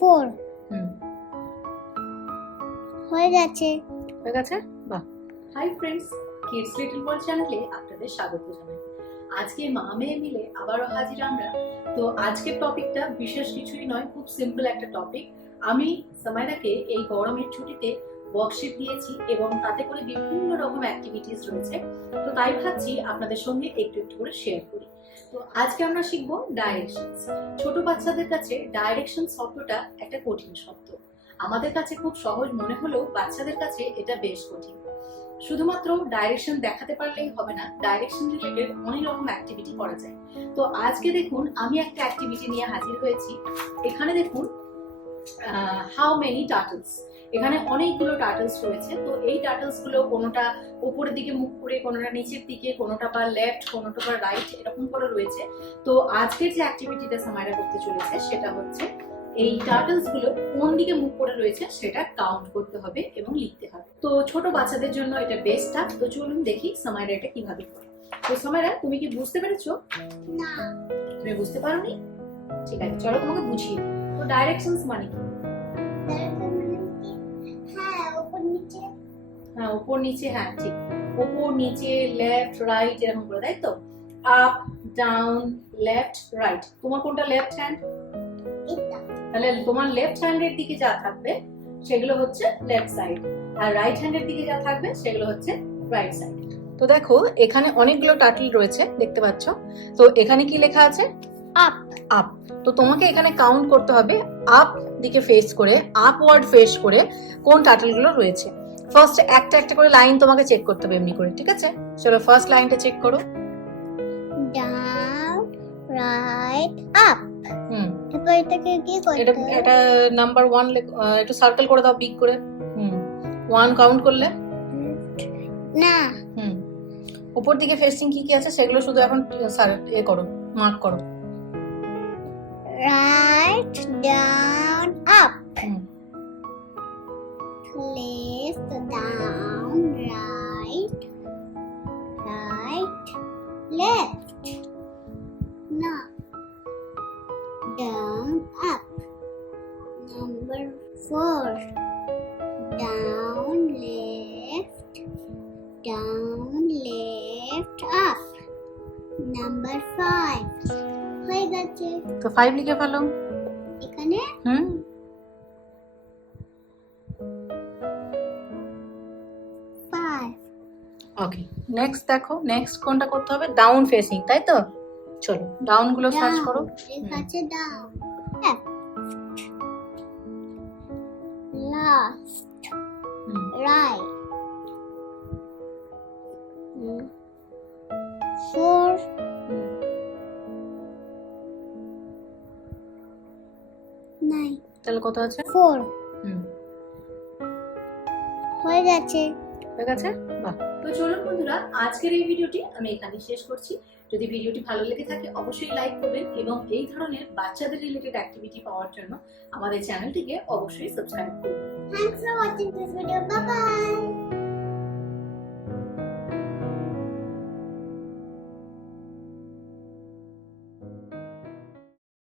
4 হুম হয়ে গেছে। বাহ। Hi friends, kids little world চ্যানেলে আপনাদের স্বাগত জানাই। আজকে মা মেয়ে মিলে আবারও হাজির আমরা। তো আজকের টপিকটা বিশেষ কিছুই নয়, খুব সিম্পল একটা টপিক। আমি সামাইরাকে এই গরমের ছুটিতে ওয়ার্কশিট দিয়েছি এবং তাতে করে বিভিন্ন রকম অ্যাক্টিভিটিস রয়েছে। তো তাই ভাবছি আপনাদের সঙ্গে একটু একটু করে শেয়ার করি। তো আজকে আমরা শিখবো ডাইরেকশনস। ছোট বাচ্চাদের কাছে ডাইরেকশন শব্দটা একটা কঠিন শব্দ। আমাদের কাছে খুব সহজ মনে হলেও বাচ্চাদের কাছে এটা বেশ কঠিন। শুধুমাত্র ডাইরেকশন দেখাতে পারলেই হবে না, ডাইরেকশন রিলেটেড অনেক রকম অ্যাক্টিভিটি করা যায়। তো আজকে দেখুন আমি একটা অ্যাক্টিভিটি নিয়ে হাজির হয়েছি। এখানে দেখুন হাউ মেনি টার্টলস। এখানে অনেকগুলো টার্টলস রয়েছে। তো এই টার্টলস গুলো কোনোটা উপরের দিকে মুখ করে, কোনোটা নিচের দিকে, কোনোটা বা লেফট, কোনোটা বা রাইট, এরকম করে রয়েছে। তো আজকের যে অ্যাক্টিভিটিটা সামাইরা করতে চলেছে সেটা হচ্ছে এই টার্টলস গুলো কোন দিকে মুখ করে রয়েছে সেটা কাউন্ট করতে হবে এবং লিখতে হবে। তো ছোট বাচ্চাদের জন্য এটা বেস্ট টাস্ক। তো চলুন দেখি সামাইরা এটা কিভাবে করে। তো সামাইরা, তুমি কি বুঝতে পেরেছো? না, তুমি বুঝতে পারোনি? ঠিক আছে, চলো তোমাকে বুঝিয়ে দিই। তো ডাইরেকশনস মানে কি? হ্যাঁ উপর নিচে। হ্যাঁ, উপর নিচে, হ্যাঁ ঠিক। উপর নিচে, লেফট রাইট, এরকম করে, তাই তো? Up down, left right. তোমার কোনটা লেফট হ্যান্ড? এটা তাহলে তোমার লেফট হ্যান্ডের দিকে যা থাকবে সেগুলো হচ্ছে লেফট সাইড, আর রাইট হ্যান্ডের দিকে যা থাকবে সেগুলো হচ্ছে রাইট সাইড। তো দেখো এখানে অনেকগুলো টার্টল রয়েছে, দেখতে পাচ্ছ। তো এখানে কি লেখা আছে? আপ। আপ। তো তোমাকে এখানে কাউন্ট করতে হবে আপ দিকে ফেস করে, আপওয়ার্ড ফেস করে কোন টার্টলগুলো রয়েছে। ফার্স্ট একটা একটা করে লাইন তোমাকে চেক করতে হবে এমনি করে, ঠিক আছে? চলো ফার্স্ট লাইনটা চেক করো। Down, right, up. হুম, এরপর এটাকে কি এটা করতে হবে? এটা নাম্বার 1 একটু সার্কেল করে দাও বিগ করে। হুম, 1 কাউন্ট করলে। না, হুম, উপর দিকে ফেসিং কি কি আছে সেগুলো শুধু এখন করো, মার্ক করো। Right, down, up. Hmm, Left, down, right, right, left. No. Down, up. Number 4. Down, left, up. Number 5. হয়ে গেছে। তো 5 লিখে ফেলো এখানে। হুম। 5. ওকে, নেক্সট দেখো, নেক্সট কোনটা করতে হবে? ডাউন ফেসিং, তাই তো? চলো ডাউন গুলো সার্চ করো। লেখা আছে ডাউন। Last, right, 4, 9. তাহলে কত আছে? 4 হুম, হয়ে গেছে। হয়ে গেছে, বাহ। তো চলুন বন্ধুরা, আজকের এই ভিডিওটি আমি এখানে শেষ করছি। যদি ভিডিওটি ভালো লেগে থাকে অবশ্যই লাইক করবেন এবং এই ধরনের বাচ্চাদের রিলেটেড অ্যাক্টিভিটি পাওয়ার জন্য আমাদের চ্যানেলটিকে অবশ্যই সাবস্ক্রাইব করবেন। Thanks for watching this video. Bye bye.